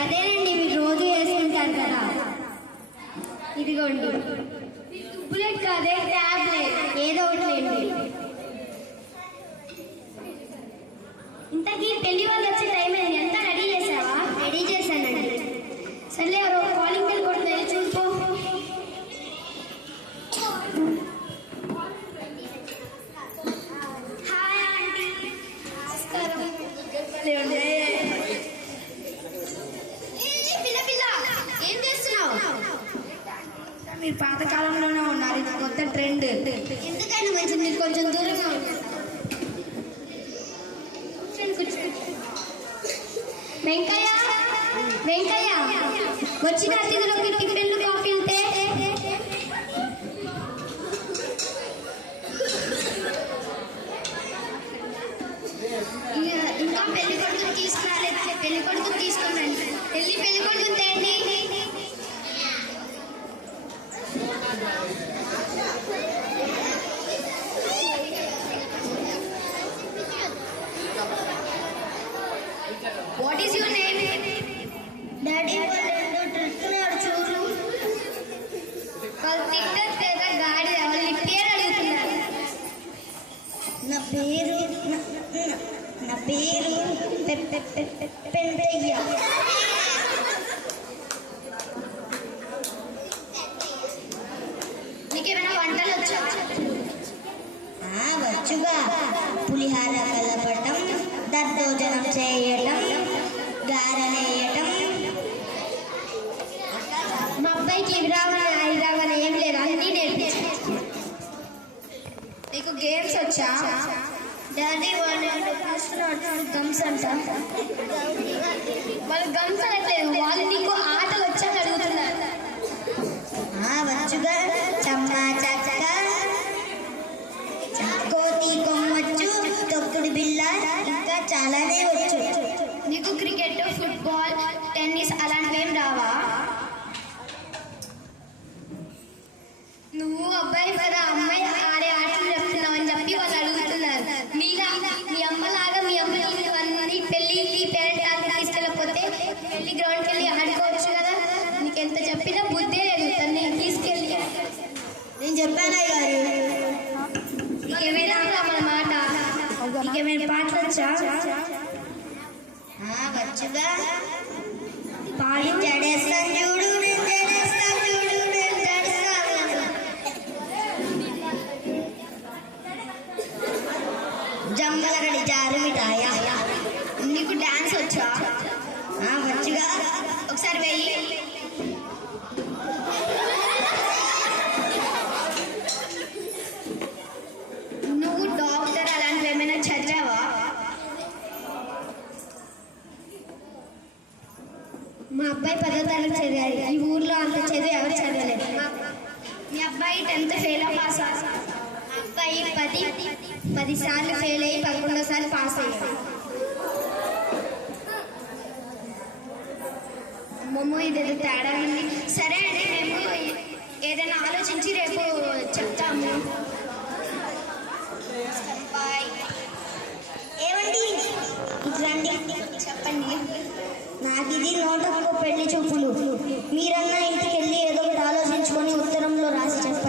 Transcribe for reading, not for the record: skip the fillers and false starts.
అదేనండి, మీరు రోజు వేసుకుంటారు కదా. ఇదిగోండి. బుల్లెట్ కాదే, ట్యాబ్లెట్ ఏదో ఒకటి. ఇంతకీ పెళ్లి వాళ్ళు వచ్చే టైం అయింది. ఎంత రెడీ చేసావా? రెడీ చేశానండి. సర్లే, ఎవరో కాలింగ్ బెల్ కొడుతుంది, చూసుకో. Hi aunty. ఏం చేస్తున్నావు? మీరు పాతకాలంలోనే ఉన్నారు, ఇది కొత్త ట్రెండ్. ఎందుకైనా మంచిది మీరు కొంచెం దూరంగా ఉంటారు. వెంకయ్య, వెంకయ్య, వచ్చిన అతిథులకి టిఫిన్లు కాఫీలు తే. ఇంకా పెళ్లి కొడుకుని తీసుకురాలేదు. పెళ్లి కొడుకుని తీసుకున్నాండి. పెళ్లి కొడుకుని తేండి. What is your name? Daddy వాళ్ళు ట్రిక్కున్నాడు చూడు. వాళ్ళు తిట్టేదా గాడి? వాళ్ళ పేరు అడుగుతున్నారు. నా పేరు పెంటయ్య. నీకేమైనా వంటలు వచ్చా? వచ్చుగా. పులిహార కలపటం, దద్దోజనం చేయటం, గారెలేయటం. మా అబ్బాయికి ఇవి రావని ఏం లేదు, అన్నీ నేర్పించు. నీకు గేమ్స్ వచ్చా? డాడీ వాళ్ళు గమ్స్ అంట. వాళ్ళు గమ్స్ అనట్లేదు, వాళ్ళు నీకు ఆటలు వచ్చాక అడుగుతున్నారు. వచ్చుగా. చమ్మా చక్క, కోతి కొమ్మచ్చు, తొక్కుడు బిల్ల, ఇంకా చాలానే వచ్చు. నీకు క్రికెట్, ఫుట్బాల్, టెన్నిస్ అలాంటివేం రావా? నువ్వు అబ్బాయి కదా, అమ్మాయి ఆడే ఆటలు చెప్తున్నావు అని చెప్పి వాళ్ళు అడుగుతున్నారు. మీ అమ్మలాగా మీ అమ్మ ఇవన్నీ పెళ్లికి పేరెంట్ తీసుకెళ్ళకపోతే పెళ్లి గ్రౌండ్కి వెళ్ళి ఆడుకోవచ్చు కదా. నీకెంత చెప్పినా బుద్ధే లేదు. తను తీసుకెళ్ళి నేను చెప్పానా గారు? నీకేమైనా మన మాట? నీకేమైనా పాటలు వచ్చా? వచ్చుగా. పాడి జడేస్తాను చూడు, నేను జడేస్తాను చూడు, నేను జడేస్తాను. జమ్మలగడి జారు మిఠాయ. నీకు డాన్స్ వచ్చా? వచ్చుగా. ఒకసారి వెయ్యి. నువ్వు డాక్టర్ అలాంటివి ఏమైనా చదివావా? మా అబ్బాయి 10వ తరగతి చదివాడు. ఈ ఊర్లో అంత చదివి ఎవరు చదవలేదు. మీ అబ్బాయి 10th ఫెయిల్ పాస్? మా అబ్బాయి 10 సార్లు ఫెయిల్ అయ్యి 11వ సారి పాస్ అయ్యాడు. అమ్మమ్మ, ఇదేదో తేడా ఉంది. సరే అండి, మేము ఏదైనా ఆలోచించి రేపు చెప్తాము. బాయ్. ఏమండి, ఇట్లండి. చెప్పండి. నాకు ఇది నోటొక్క పెళ్లి చూపులు. మీరన్నా ఇంటికి వెళ్ళి ఏదో ఒకటి ఆలోచించుకొని ఉత్తరంలో రాసి చెప్పండి.